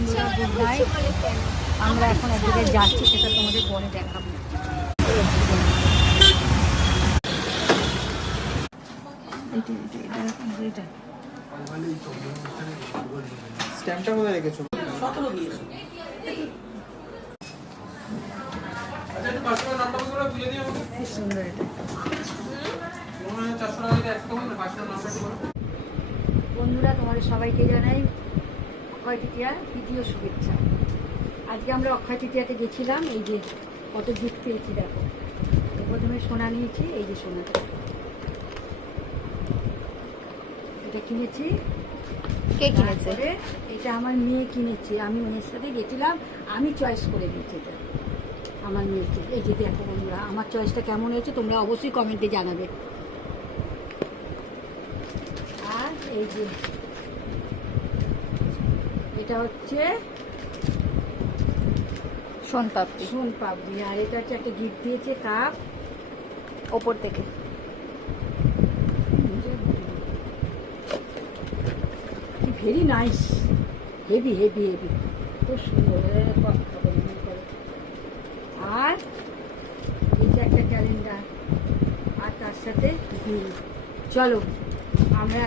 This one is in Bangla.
বন্ধুরা গুড নাইট। আমরা এখন এক জায়গায় যাচ্ছি, সেটা তোমাদের পরে দেখাবো। স্ট্যাম্পটা কোথায় রেখেছো? কি সুন্দর এটা। বন্ধুরা তোমাদের সবাইকে জানাই অক্ষয় তৃতীয়ার তৃতীয় শুভেচ্ছা। আজকে আমরা অক্ষয় তৃতীয়াতে গেছিলাম, এই যে কত গিফট পেয়েছি দেখো। তো প্রথমে সোনা নিয়েছি, এই যে সোনাটা এটা কিনেছি। কে কিনেছে? এটা আমার মেয়ে কিনেছে, আমি মেয়ের সাথে গেছিলাম, আমি চয়েস করে দিয়েছি এটা আমার মেয়েকে। এই যে দেখো বন্ধুরা, আমার চয়েসটা কেমন হয়েছে তোমরা অবশ্যই কমেন্টে জানাবে। আর এই যে এটা হচ্ছে সোনপাপড়ি সোনপাপড়ি, আর এটা হচ্ছে একটা গিফট দিয়েছে কাপ। ওপর থেকে very nice, heavy heavy heavy, খুব সুন্দর। আর এটা একটা ক্যালেন্ডার, আর তার সাথে ঘুড়ি। চলো আমরা